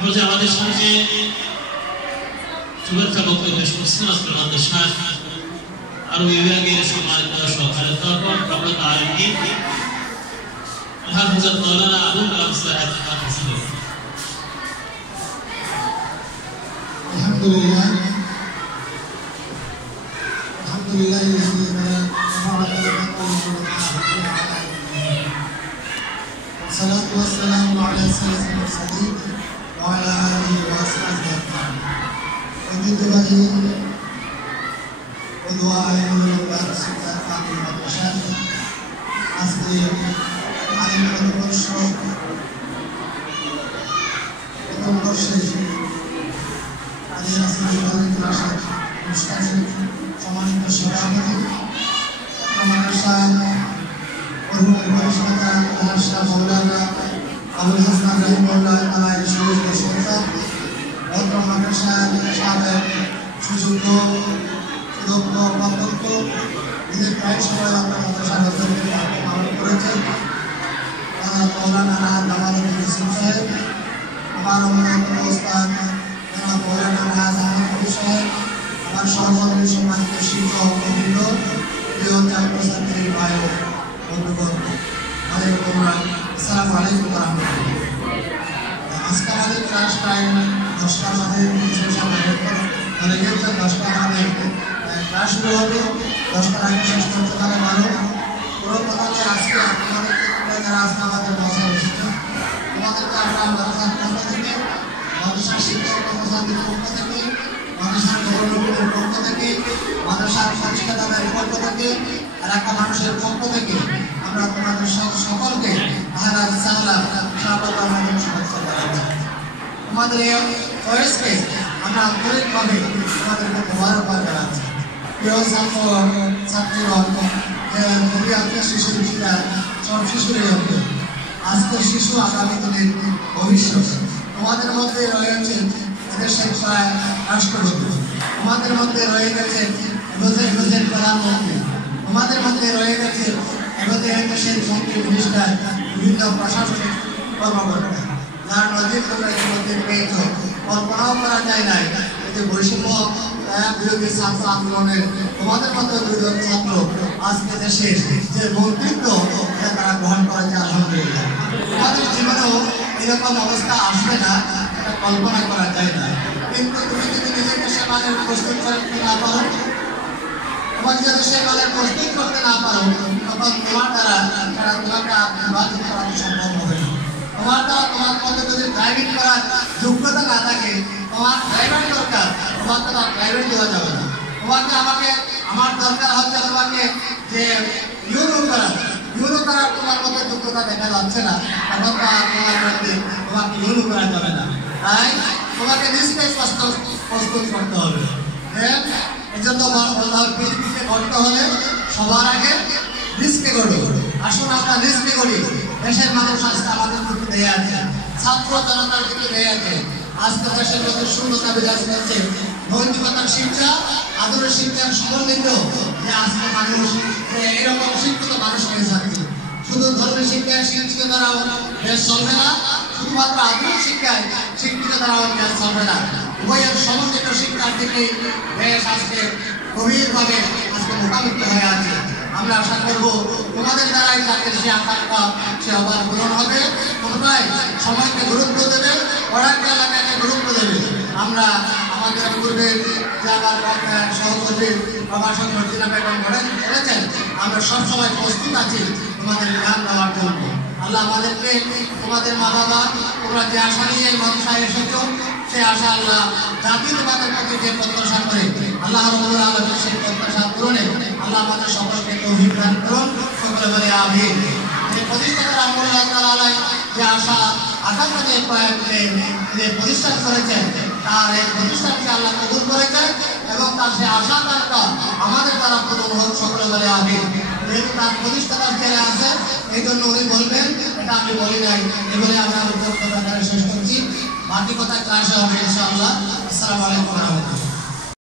বলছে আমাদের সঙ্গে শুভেচ্ছা বক্তব্য পেশ করছেন আজকের মাদ্রাসার আরো বিভাগের সম্মানিত সহকারী তরফ প্রবত আলমগীর হাফিজাত মাওলানা আবুল কালাম সাহেব হাফিজাহুল্লাহ। আলহামদুলিল্লাহ আলহামদুলিল্লাহ والصلاة والسلام على سيد المرسلين وعلى آله وأصحابه أجمعين. وجدوا ودعاء الله سبحانه وتعالى আজকে আলিমের বর্ষ প্রথম বর্ষে আলিম ক্লাসের অনুষ্ঠানে সম্মানিত সভাপতি মাদ্রাসা মৌলানা আবুল হাসান রহিমউল্লাহ তাআলার সুযোগ্য ভদ্র মাদ্রাসা সাহেব সুযোগ্য অধ্যক্ষ নিজের প্রায় সময় আমরা মাদ্রাসার অধ্যক্ষকে পালন করেছেন মৌলানা নামাজুল ইসলাম সাহেব, আমার অন্যতম ওস্তাদ মৌলানা রাজ আহমদ সাহেব, আমার সহকর্মী সম্মানিত শিক্ষক বৃন্দ, প্রিয় ছাত্রছাত্রী ভাই ও বন্ধুগণ, আসসালামু আলাইকুম ওয়া রাহমাতুল্লাহ। আজকে আমাদের ক্লাস টাইম 10টার মধ্যে মানে 10টার মধ্যে ক্লাস শুরু হবে, 10টার আগে শেষ করতে পারে ভালো। পুরো কথাতে আজকে আপনাদেরকে যারা আজকে আমাদের বসা এসেছে তোমাদেরকে আমরা মাদ্রাসার পক্ষ থেকে, মাদ্রাসার শিক্ষক কর্মচারীদের পক্ষ থেকে, মাদ্রাসার গভর্নমেন্টের পক্ষ থেকে, মাদ্রাসার প্রতিষ্ঠাতাদের পক্ষ থেকে, এলাকা মানুষের পক্ষ থেকে আমরা তোমাদের সকলকে আহলান সাহলান স্বাগত এবং শুভেচ্ছা জানাচ্ছি। তোমাদের এই চয়েসকে আমরা আন্তরিকভাবে তোমাদেরকে মোবারকবাদ জানাচ্ছি। প্রিয় ছাত্র ছাত্রীগণ, নবী আজকের শিশু বিদ্যার সব শিশুরই হবে। আজকের শিশু আগামী দিনের ভবিষ্যৎ। তোমাদের মধ্যে রয়েছে এদেশের রাষ্ট্রপতি, তোমাদের মধ্যে রয়ে গেছে এদেশের প্রধানমন্ত্রী, তোমাদের মধ্যে রয়ে গেছে দেশের মন্ত্রী মিনিস্টার, বিভিন্ন প্রশাসনিক কর্মকর্তা, যার নজির তোমরা ইতিমধ্যে পেয়েছ। কল্পনাও করা যায় নাই যে বৈষম্য বিরোধী ছাত্র আন্দোলনের তোমাদের মতো দুজন ছাত্র আজকে দেশের যে মন্ত্রিত্ব তারা গ্রহণ করেছে। আলহামদুলিল্লাহ, তোমাদের জীবনেও এরকম অবস্থা আসবে না, এটা কল্পনা করা যায় না। কিন্তু তুমি যদি নিজেকে সেবাদের প্রস্তুত করতে না পারো, তোমাকে যদি সেবাদের প্রস্তুত করতে না পারো, তখন তোমার দ্বারা তোমাকে নির্বাচিত করা সম্ভব হবে না। তোমার দ্বারা তোমার মধ্যে যদি ড্রাইভিং করার যোগ্যতা না থাকে, তোমার ড্রাইভার দরকার, তোমাকে তো ড্রাইভার দেওয়া যাবে না। তোমাকে আমাকে আমার দরকার হচ্ছে তোমাকে যে ইউরো করার তোমার মধ্যে যোগ্যতা দেখা যাচ্ছে না, তখন তো আর তোমার মধ্যে তোমাকে ইউরো করা যাবে না। তাই তোমাকে নিজেই প্রস্তুত করতে হবে। এই জন্য পৃথিবীকে গড়তে হলে সবার আগে রিস্কে গড়ি। আসুন আমরা রিস্কে গড়ি। দেশের মানুষ আজকে আমাদের দিকে দেয় আছে, ছাত্র জনতার দিকে দেয় আছে। আজকে দেশের মধ্যে শূন্যতা বিরাজ করছে, নৈতিকতার শিক্ষা, আদরের শিক্ষার সমন্বিত যে আজকে মানুষ এরকম শিক্ষিত মানুষ হয়ে যাচ্ছে। শুধু ধর্মের শিক্ষায় শিক্ষিত দ্বারাও দেশ চলবে না, শুধুমাত্র আধুনিক শিক্ষায় শিক্ষিত দ্বারাও দেশ চলবে না। উভয়ের সমন্বিত শিক্ষার দিকে দেশ আজকে গভীরভাবে আজকে মোকাবিলা হয়ে আছে। আমরা আশা করব তোমাদের দ্বারাই যাতে সে আকাঙ্ক্ষা সে আবার পূরণ হবে। তোমরাই সময়কে গুরুত্ব দেবে, পড়াকে এলাকাকে গুরুত্ব দেবে। আমরা আমাদের পূর্বের যে আমার সহকর্মী প্রভাষক মর্জিনা বেগম বলেছেন, আমরা সবসময় প্রস্তুত আছি তোমাদের জ্ঞান দেওয়ার জন্য। আল্লাহ আমাদেরকে, তোমাদের মা বাবা, তোমরা যে আশা নিয়ে মাদ্রাসায় এসেছ, সেই আশা আল্লাহ জাতি তোমাদের প্রতি যে প্রত্যাশা করে, আল্লাহ রাব্বুল আলামিন সেই প্রত্যাশা পূরণে আল্লাহ আমাদের সকলকে তৌফিক দান করুন। সকলে বলে আমিন। যে প্রতিষ্ঠাতা রাহমাতুল্লাহ তাআলা আলাইহি যে আশা আকাঙ্ক্ষা যে প্রতিষ্ঠান করেছেন, তার এই প্রতিষ্ঠানকে আল্লাহ কবুল করেছেন এবং তার সে আশা আকাঙ্ক্ষা আমাদের দ্বারা পূরণ হোক। সকলে বলে আমিন। যেহেতু তার প্রতিষ্ঠাতার ছেলে আছে, এই জন্য উনি বলবেন, এটা আমি বলি নাই। এবারে আমরা বক্তব্য শেষ করছি, বাকি কথা ক্লাসে হবে ইনশাআল্লাহ। আসসালামু আলাইকুম ওয়া রাহমাতুল্লাহ।